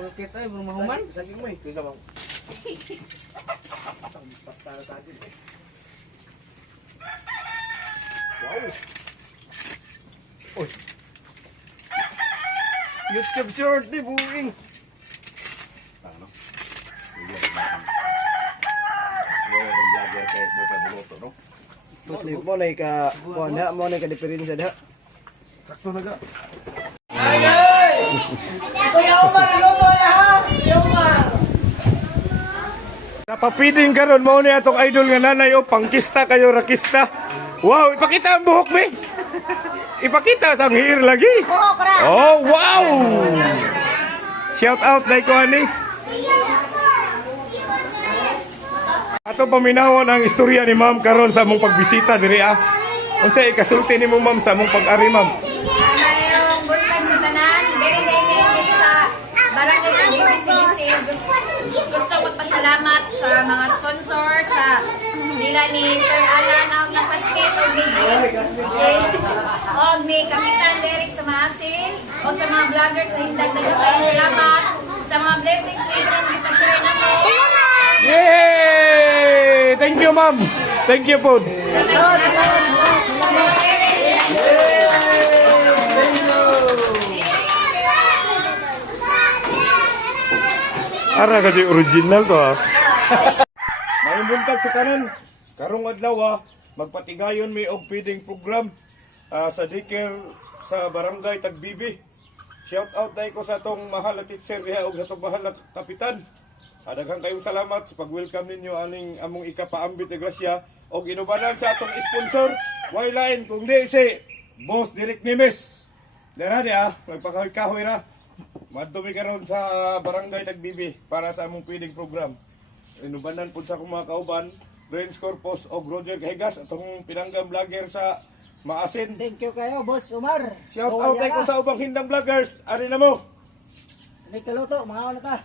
pulkit ay mahuman. Saging mo eh. Kaya bang. Pasta na saging eh. Wow. Oy. YouTube short ni buing. Ano? Vlogger kay mo pa buloto, no? Mo na ka, mo na ka diferensya da. Sakto na ga. Napapiting karon mo ni atong idol nga nanay o pangkista kayo rakista. Wow, ipakita ang buhok mi. Ipakita sa hair lagi. Oh, wow. Shout out dai ko ani. Ato paminawon ang istorya ni Ma'am karon sa among pagbisita diri ah. Unsa ikasulti nimo Ma'am sa among pag-ari Ma'am? Mayroong buntag sa tanan, very dito sa barangay ng DBCC. Gusto magpasalamat sa mga sponsor, sa nila ni Sir Alan ang nagpastate o ni o ni Kapitan Derek sa Maasin o sa mga vloggers sa Hindag na kayo salamat sa mga blessings na inyong ipashare na po. Yay! Thank you Ma'am. Thank you po. Ara kasi original to ha. May buntag sa kanan. Karong adlaw magpatigayon mi og feeding program sa daycare sa barangay Tagbibi. Shout out dai ko sa atong mahal na teacher diha og atong mahal na kapitan. Daghang kayong salamat sa pag-welcome ninyo aning among ikapaambit na grasya og inubanan sa atong sponsor. Why lain kung di si Boss Derek Nimes. Dara dia magpakahoy-kahoy ra. Madumi karon sa barangay Tagbibi para sa among feeding program. Inubanan pud sa akong mga kauban, Renz Corpus o Roger Kahigas, atong pinanggam vlogger sa Maasin. Thank you kayo, Boss Umar. Shout out tayo ko sa ubang hindang vloggers. Ari na mo. May kaluto, mga wala ta.